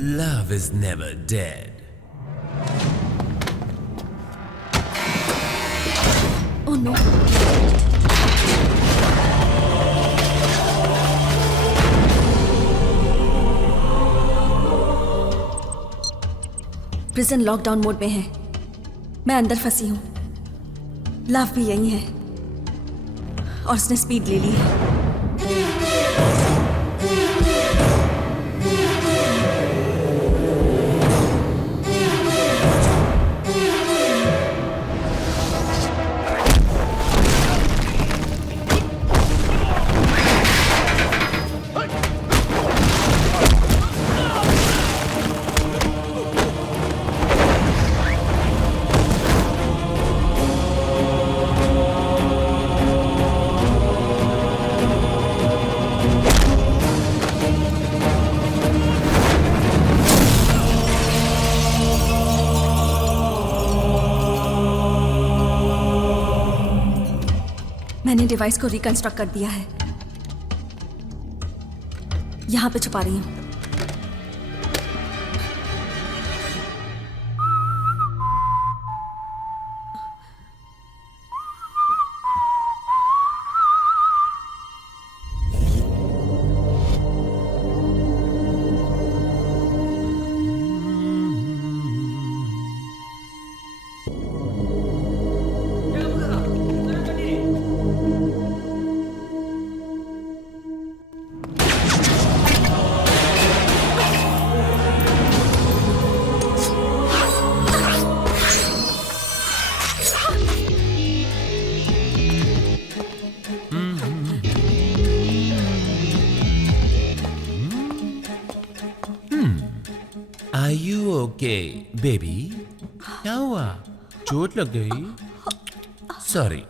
Love is never dead. Oh no. Prison lockdown mode में है। मैं अंदर फंसी हूँ। लव भी यही है और उसने स्पीड ले ली है। मैंने डिवाइस को रिकंस्ट्रक्ट कर दिया है। यहां पे छुपा रही हूं। Are you okay, baby? क्या हुआ? चोट लग गई? सॉरी,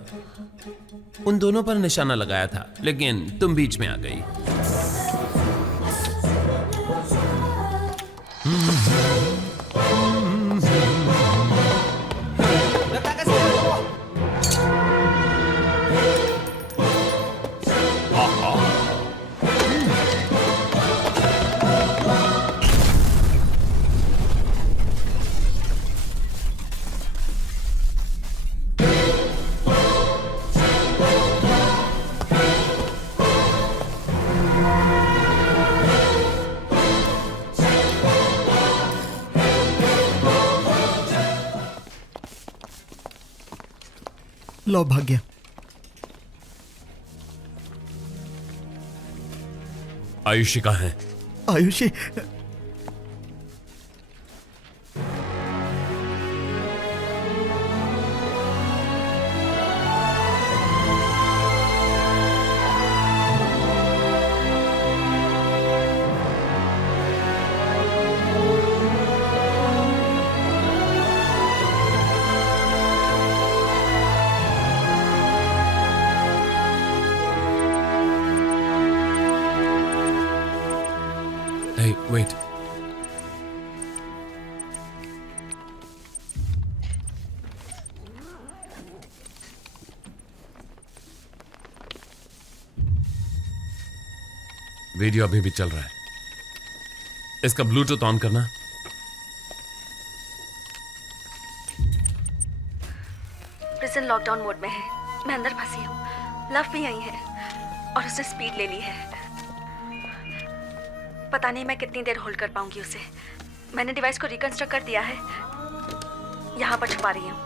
उन दोनों पर निशाना लगाया था, लेकिन तुम बीच में आ गई। लो भाग्य। आयुषी कहाँ है? Ayushi Hey, wait. वीडियो अभी भी चल रहा है। इसका ब्लूटूथ ऑन करना। प्रिजन लॉकडाउन मोड में है। मैं अंदर फंसी हूँ। लव भी यही है और उसने स्पीड ले ली है। पता नहीं मैं कितनी देर होल्ड कर पाऊंगी उसे। मैंने डिवाइस को रिकंस्ट्रक्ट कर दिया है। यहाँ पर छुपा रही हूँ।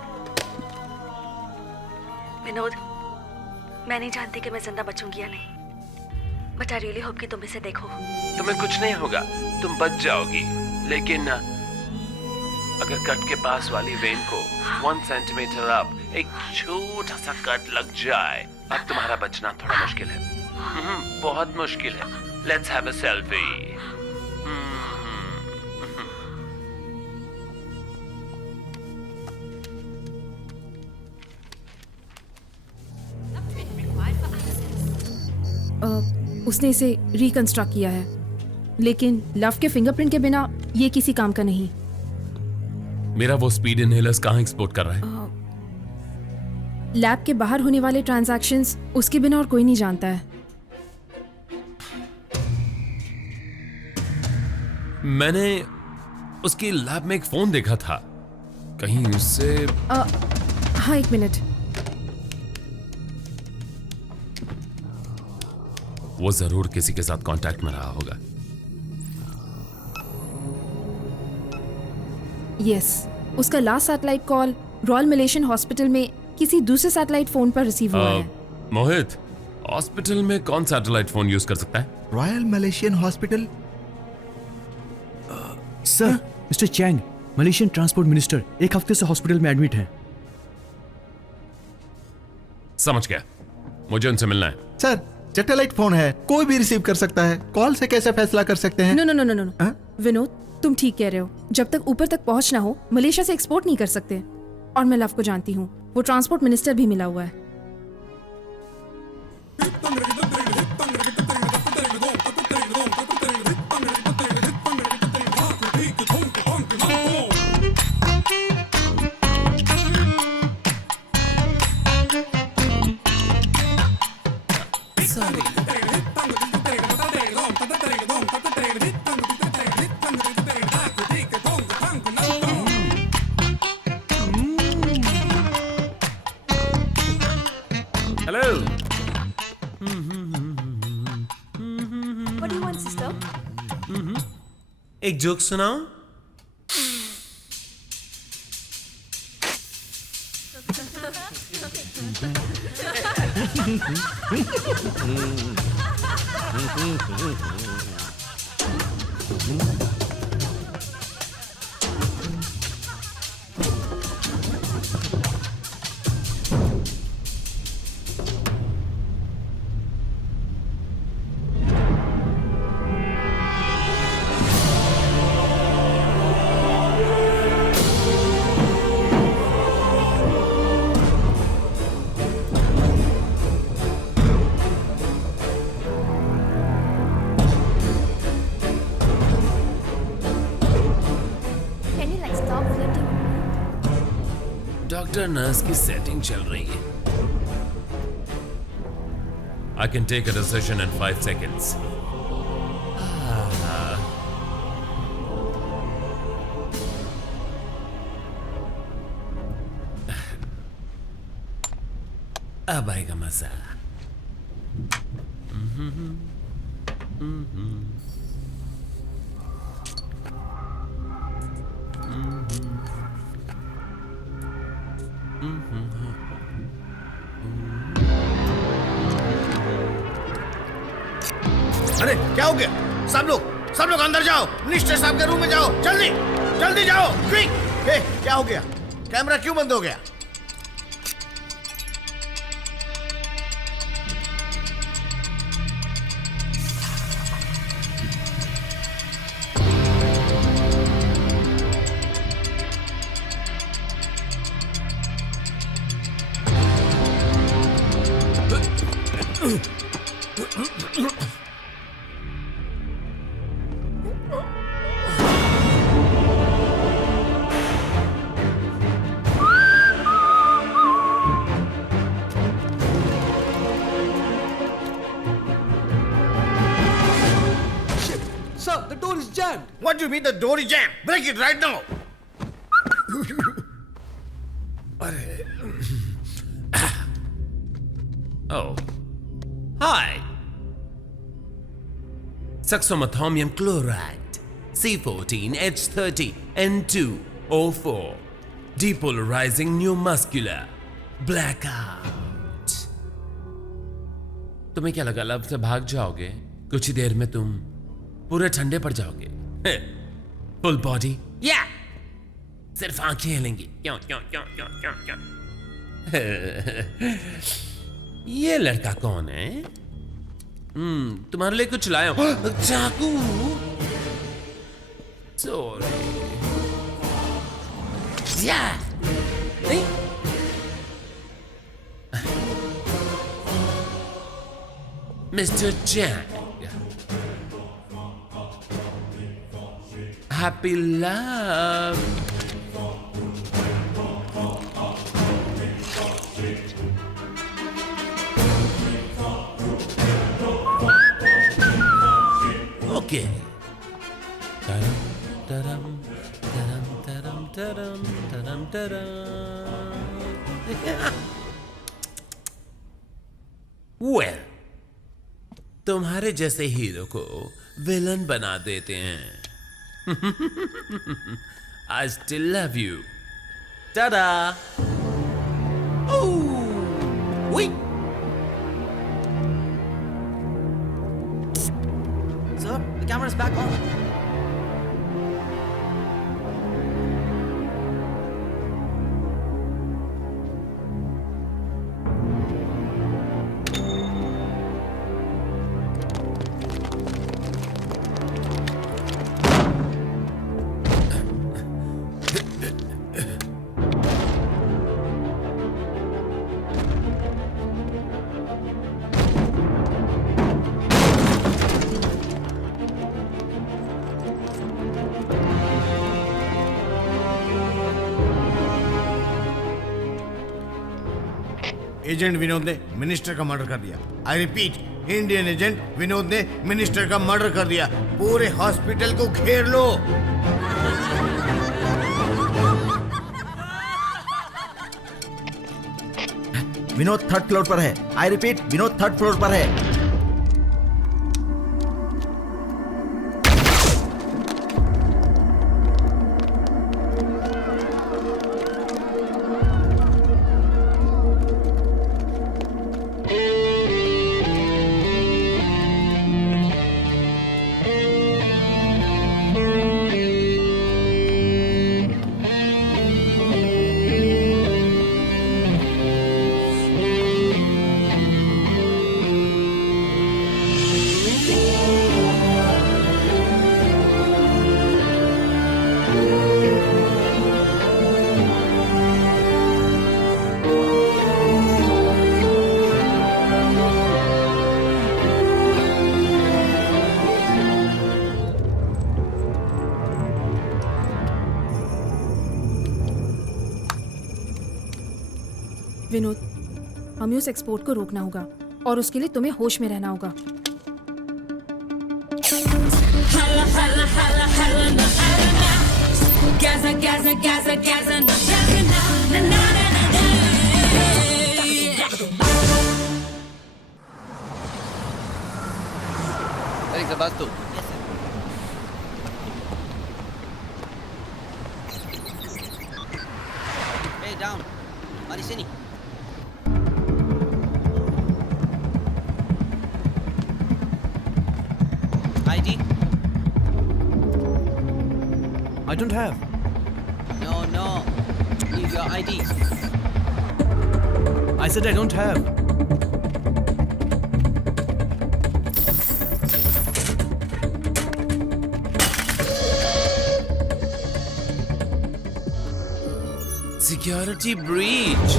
विनोद, मैं नहीं जानती कि मैं जिंदा बचूंगी या नहीं, बट आई रियली होप कि तुम इसे देखो। तुम्हें कुछ नहीं होगा, तुम बच जाओगी। लेकिन अगर कट के पास वाली वेन को 1 सेंटीमीटर अप एक छोटा सा कट लग जाए, अब तुम्हारा बचना थोड़ा मुश्किल है। बहुत मुश्किल है। Let's have a selfie. उसने इसे रिकंस्ट्रक्ट किया है, लेकिन लव के फिंगरप्रिंट के बिना ये किसी काम का नहीं। मेरा वो स्पीड इनहेलर्स कहाँ एक्सपोर्ट कर रहा है? लैब के बाहर होने वाले ट्रांजैक्शंस उसके बिना और कोई नहीं जानता है। मैंने उसकी लैब में एक फोन देखा था, कहीं उससे। हाँ, एक मिनट। वो जरूर किसी के साथ कांटेक्ट में रहा होगा। यस, उसका last satellite call royal Malaysian hospital में किसी दूसरे सैटेलाइट फोन पर रिसीव हुआ है। मोहित, हॉस्पिटल में कौन सैटेलाइट फोन यूज कर सकता है? Royal Malaysian hospital. Sir, mister Chang, Malaysian transport minister, एक हफ्ते से हॉस्पिटल में एडमिट हैं। समझ गया, मुझे उनसे मिलना है। सर, सैटेलाइट फोन है, कोई भी रिसीव कर सकता है। कॉल से कैसे फैसला कर सकते हैं? No no no no no हाँ? विनोद, तुम ठीक कह रहे हो। जब तक ऊपर तक पहुंच ना हो, मलेशिया से एक्सपोर्ट नहीं कर सकते। और मैं लव को जानती हूँ, वो ट्रांसपोर्ट मिनिस्टर भी मिला हुआ है। Hello. What do you want, sister? एक जोक सुनाओ। Can you like stop flirting? Doctor nurse की सेटिंग चल रही है। I can take a decision in 5 seconds. अब आएगा मजा। अरे क्या हो गया? सब लोग अंदर जाओ, मिनिस्टर साहब के रूम में जाओ, जल्दी जल्दी जाओ, क्विक। क्या हो गया? कैमरा क्यों बंद हो गया? Sir, the door is jammed. What do you mean the door is jammed? Break it right now. Oh. Hi. Succinylmethymium chloride, C14H30 N2O4, depolarizing neuromuscular, blackout. तुम्हें क्या लगा लव से भाग जाओगे? कुछ ही देर में तुम पूरे ठंडे पड़ जाओगे। फुल बॉडी या सिर्फ आंखें हिलेंगी। क्यों क्यों क्यों क्यों क्यों क्यों? ये लड़का कौन है? तुम्हारे लिए कुछ लाया हूं। चाकू। सॉरी। या नहीं। Mister Chang, happy love. Okay. तरम तरम तरम तरम तरम तरम। वेल, तुम्हारे जैसे हीरो को विलन बना देते हैं। I still love you. Ta-da! Oh! Wait! Sir, the camera's back on. Agent Vinod ने मिनिस्टर का मर्डर कर दिया। I repeat, Indian agent Vinod ने मिनिस्टर का मर्डर कर दिया। पूरे हॉस्पिटल को घेर लो। विनोद थर्ड फ्लोर पर है। I repeat, Vinod third floor पर है। विनोद, हमें उस एक्सपोर्ट को रोकना होगा और उसके लिए तुम्हें होश में रहना होगा। Zabato. Hey, down. Mari sini. ID? I don't have. No. Leave your ID. I said I don't have. Security breach.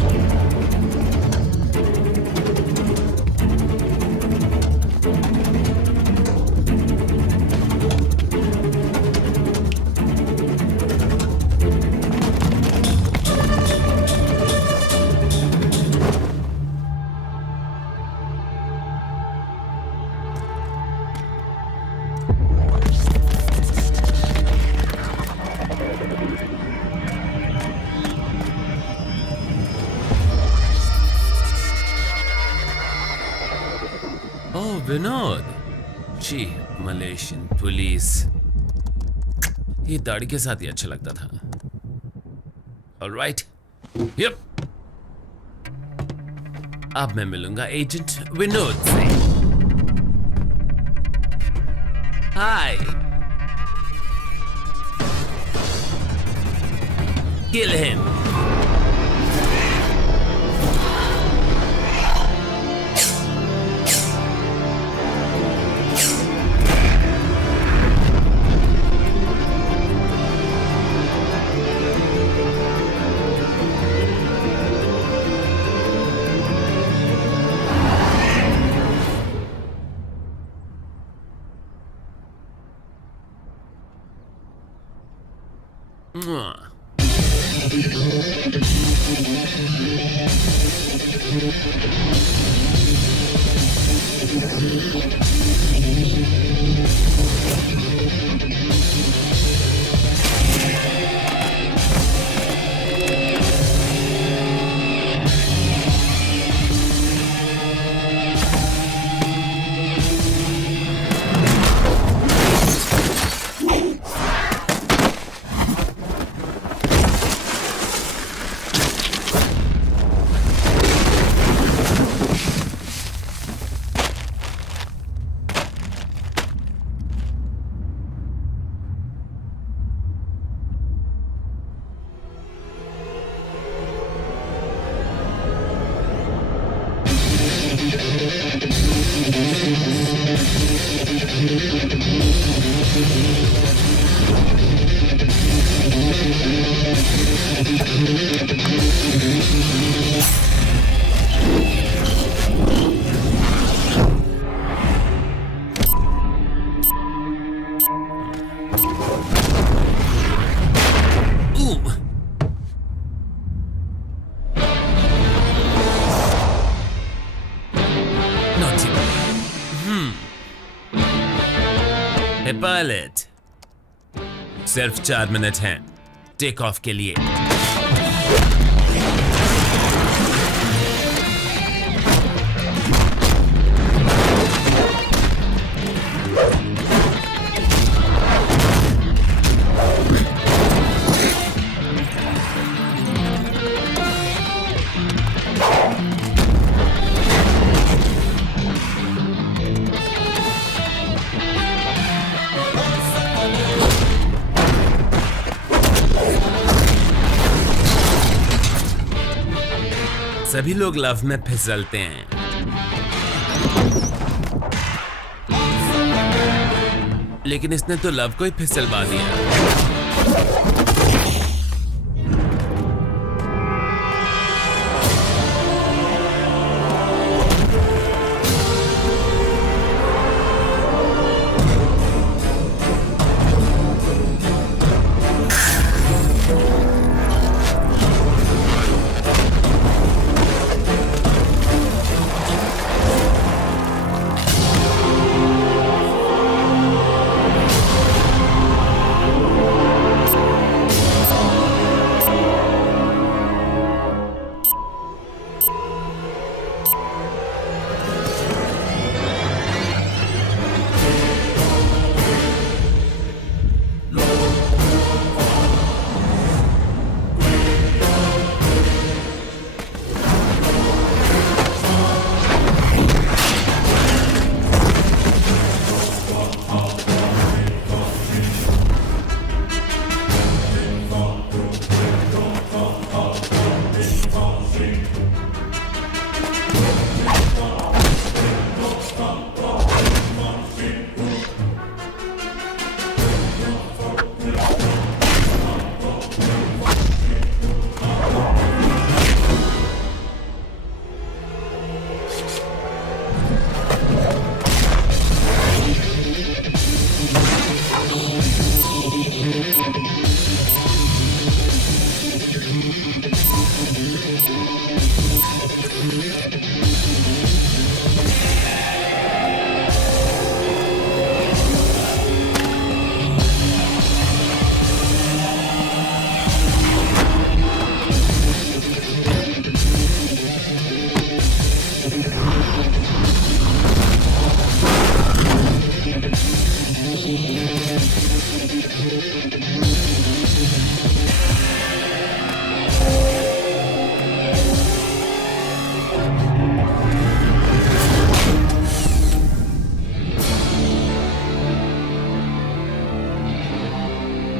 Oh, Vinod, ji Malaysian police. ये दाढ़ी के साथ ही अच्छा लगता था। Alright, yup. अब मैं मिलूंगा एजेंट विनोद से। हाय, किल हिम। पायलट, सिर्फ 4 मिनट हैं टेक ऑफ के लिए। सभी लोग लव में फिसलते हैं, लेकिन इसने तो लव को ही फिसलवा दिया।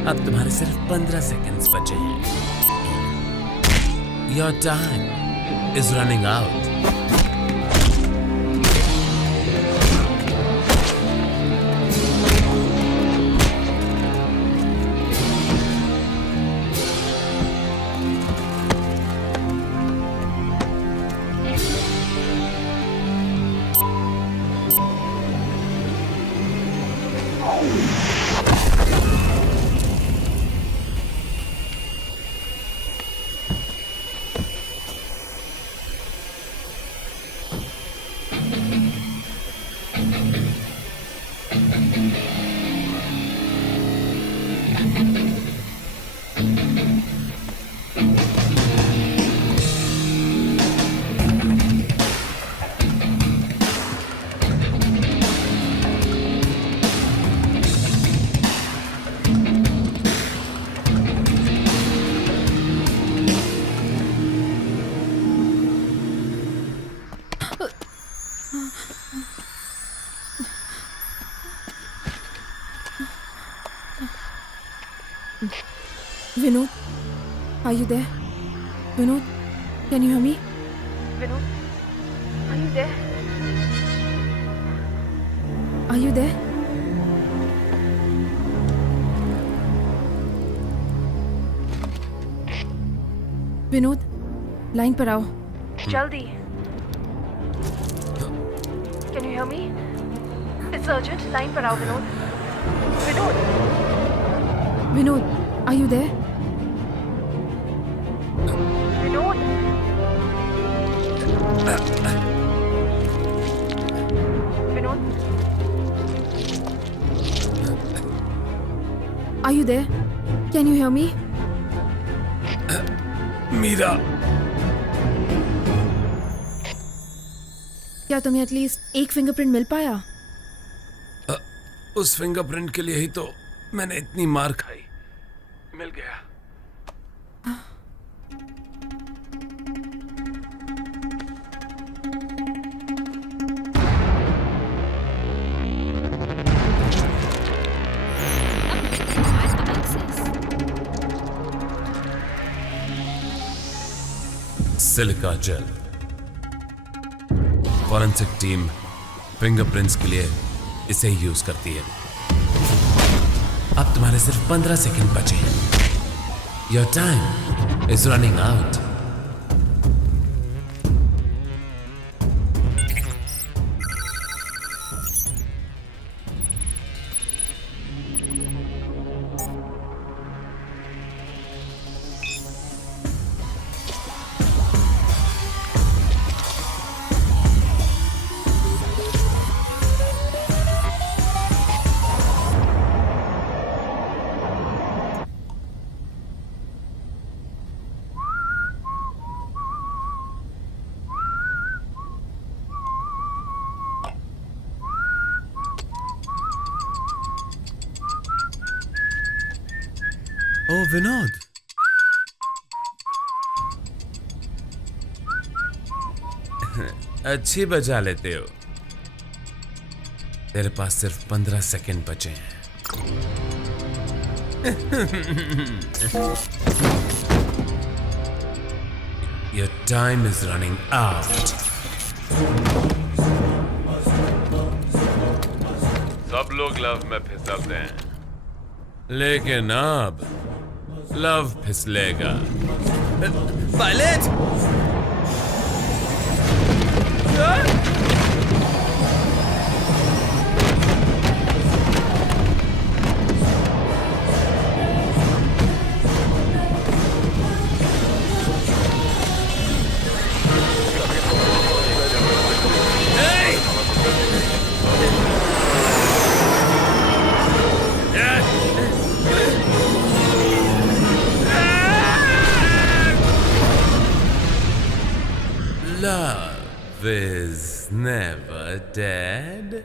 अब तुम्हारे सिर्फ 15 सेकंड्स बचे हैं। Your time is running out. Vinod, are you there? Vinod, can you hear me? Vinod, are you there? Are you there? Vinod, line पर आओ जल्दी। Can you hear me? It's urgent. Line पर आओ Vinod. Vinod. Vinod, are you there? Are you there? Can you hear me? Meera, क्या तुम्हें at least एक fingerprint मिल पाया? उस फिंगरप्रिंट के लिए ही तो मैंने इतनी मार खाई। मिल गया। Silica gel. Forensic team fingerprints के लिए इसे ही यूज करती है। अब तुम्हारे सिर्फ 15 सेकंड बचे हैं। Your time is running out. ओ विनोद, अच्छी बजा लेते हो। तेरे पास सिर्फ 15 सेकंड बचे हैं। Your time is running out. सब लोग लव में फिसलते हैं, लेकिन अब लव फिसलेगा। Pilot! Love is never dead.